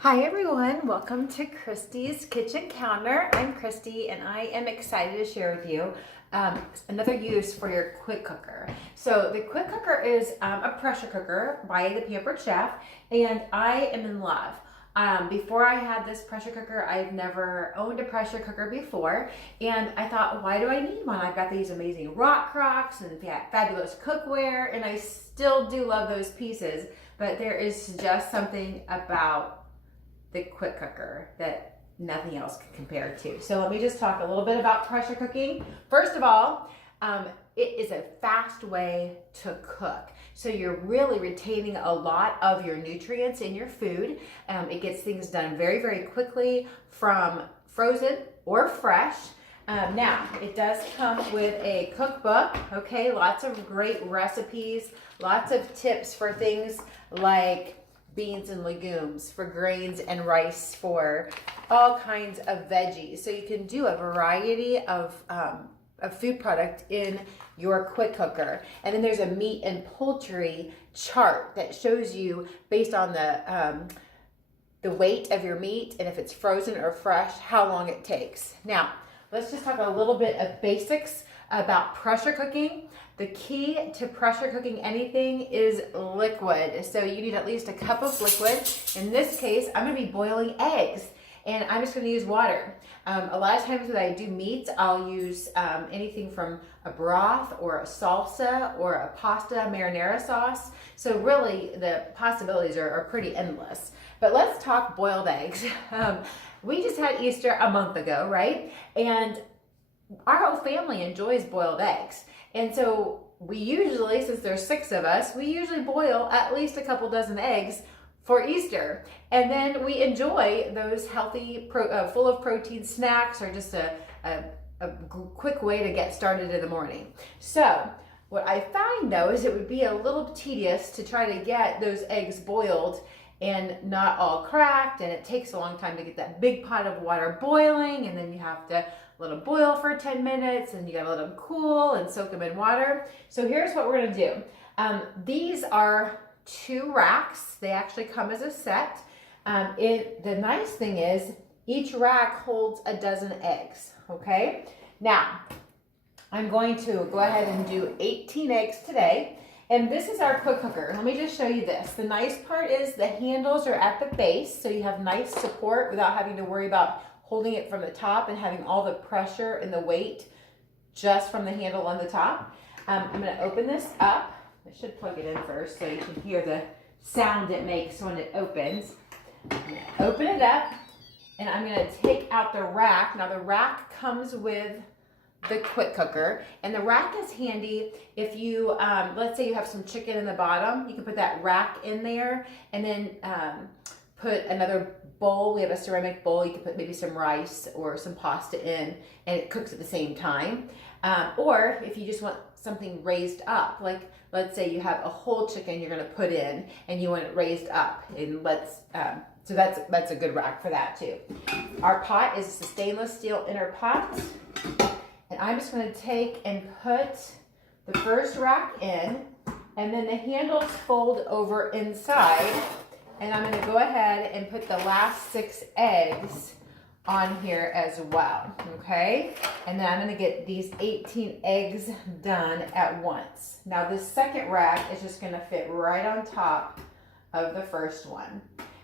Hi everyone, welcome to Christy's Kitchen Counter. I'm Christy and I am excited to share with you another use for your quick cooker. So the quick cooker is a pressure cooker by the Pampered Chef, and I am in love. Before I had this pressure cooker, I've never owned a pressure cooker before, and I thought, why do I need one? I've got these amazing rock crocks and fabulous cookware, and I still do love those pieces, but there is just something about the quick cooker that nothing else can compare to. So let me just talk a little bit about pressure cooking. First of all, it is a fast way to cook. So you're really retaining a lot of your nutrients in your food. It gets things done very, very quickly from frozen or fresh. Now, it does come with a cookbook, okay? Lots of great recipes, lots of tips for things like beans and legumes, for grains and rice, for all kinds of veggies. So you can do a variety of food product in your quick cooker. And then there's a meat and poultry chart that shows you, based on the weight of your meat and if it's frozen or fresh, how long it takes. Now, let's just talk a little bit of basics about pressure cooking. The key to pressure cooking anything is liquid. So you need at least a cup of liquid. In this case, I'm gonna be boiling eggs, and I'm just gonna use water. A lot of times when I do meats, I'll use anything from a broth or a salsa or a pasta marinara sauce. So really the possibilities are pretty endless. But let's talk boiled eggs. We just had Easter a month ago, right? And our whole family enjoys boiled eggs. And so we usually, since there's 6 of us, we usually boil at least a couple dozen eggs for Easter. And then we enjoy those healthy, full of protein snacks, or just a quick way to get started in the morning. So what I find though is it would be a little tedious to try to get those eggs boiled and not all cracked, and it takes a long time to get that big pot of water boiling, and then you have to let them boil for 10 minutes, and you gotta let them cool and soak them in water. So here's what we're gonna do. These are 2 racks. They actually come as a set. The nice thing is each rack holds a dozen eggs, okay? Now, I'm going to go ahead and do 18 eggs today. And this is our quick cooker. Let me just show you this. The nice part is the handles are at the base, so you have nice support without having to worry about holding it from the top and having all the pressure and the weight just from the handle on the top. I'm gonna open this up. I should plug it in first so you can hear the sound it makes when it opens. I'm gonna open it up, and I'm gonna take out the rack. Now the rack comes with the quick cooker, and the rack is handy if you let's say you have some chicken in the bottom. You can put that rack in there, and then put another bowl. We have a ceramic bowl. You can put maybe some rice or some pasta in, and it cooks at the same time. Or if you just want something raised up, like let's say you have a whole chicken you're going to put in and you want it raised up, and so that's a good rack for that too. Our pot is a stainless steel inner pot. And I'm just going to take and put the first rack in, and then the handles fold over inside, and I'm going to go ahead and put the last 6 eggs on here as well, okay? And then I'm going to get these 18 eggs done at once. Now this second rack is just going to fit right on top of the first one.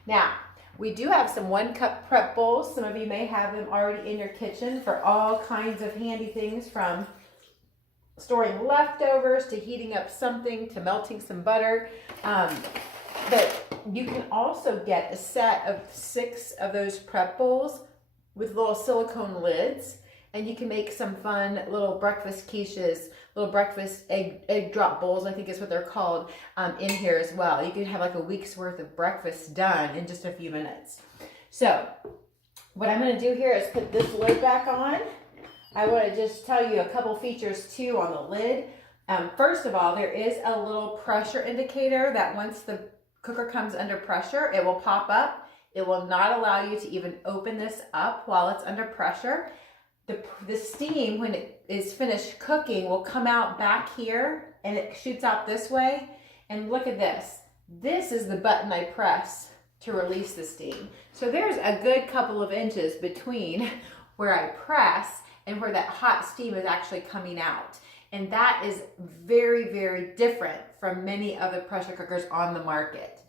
Now, we do have some 1-cup prep bowls. Some of you may have them already in your kitchen for all kinds of handy things, from storing leftovers to heating up something to melting some butter. But you can also get a set of 6 of those prep bowls with little silicone lids, and you can make some fun little breakfast quiches, little breakfast egg drop bowls, I think is what they're called, in here as well. You can have like a week's worth of breakfast done in just a few minutes. So what I'm going to do here is put this lid back on. I want to just tell you a couple features too on the lid. First of all, there is a little pressure indicator that once the cooker comes under pressure, it will pop up. It will not allow you to even open this up while it's under pressure. The steam, when it is finished cooking, will come out back here, and it shoots out this way. And look at this. This is the button I press to release the steam. So there's a good couple of inches between where I press and where that hot steam is actually coming out. And that is very, very different from many other pressure cookers on the market.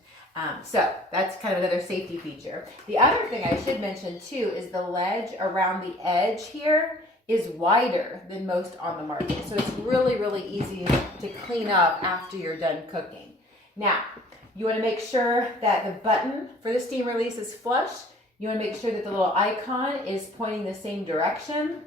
So that's kind of another safety feature. The other thing I should mention too is the ledge around the edge here is wider than most on the market. So it's really, really easy to clean up after you're done cooking. Now, you want to make sure that the button for the steam release is flush. You want to make sure that the little icon is pointing the same direction.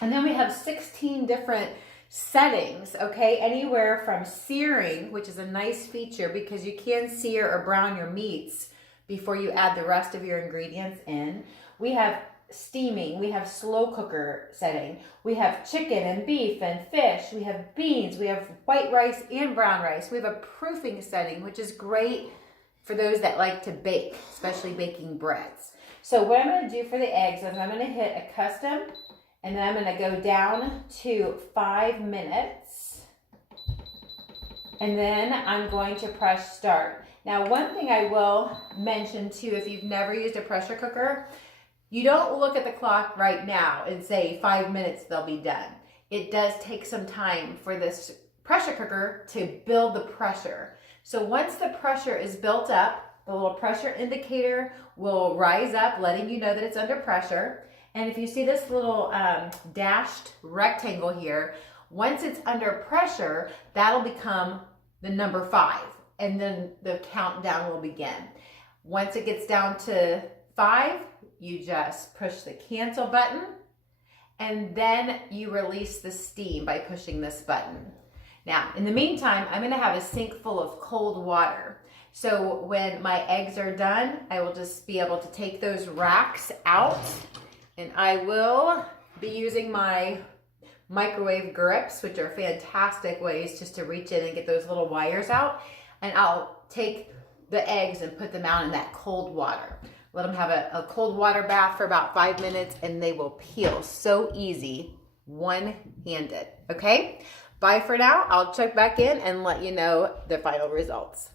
And then we have 16 different settings, okay? Anywhere from searing, which is a nice feature because you can sear or brown your meats before you add the rest of your ingredients in. We have steaming, we have slow cooker setting, we have chicken and beef and fish, we have beans, we have white rice and brown rice, we have a proofing setting, which is great for those that like to bake, especially baking breads. So what I'm going to do for the eggs is I'm going to hit a custom, and then I'm going to go down to 5 minutes, and then I'm going to press start. Now, one thing I will mention too, if you've never used a pressure cooker, you don't look at the clock right now and say 5 minutes they'll be done. It does take some time for this pressure cooker to build the pressure. So once the pressure is built up, the little pressure indicator will rise up, letting you know that it's under pressure. And if you see this little dashed rectangle here, once it's under pressure, that'll become the number 5, and then the countdown will begin. Once it gets down to 5, you just push the cancel button, and then you release the steam by pushing this button. Now, in the meantime, I'm going to have a sink full of cold water. So when my eggs are done, I will just be able to take those racks out, and I will be using my microwave grips, which are fantastic ways just to reach in and get those little wires out. And I'll take the eggs and put them out in that cold water. Let them have a cold water bath for about 5 minutes, and they will peel so easy, one-handed, okay? Bye for now. I'll check back in and let you know the final results.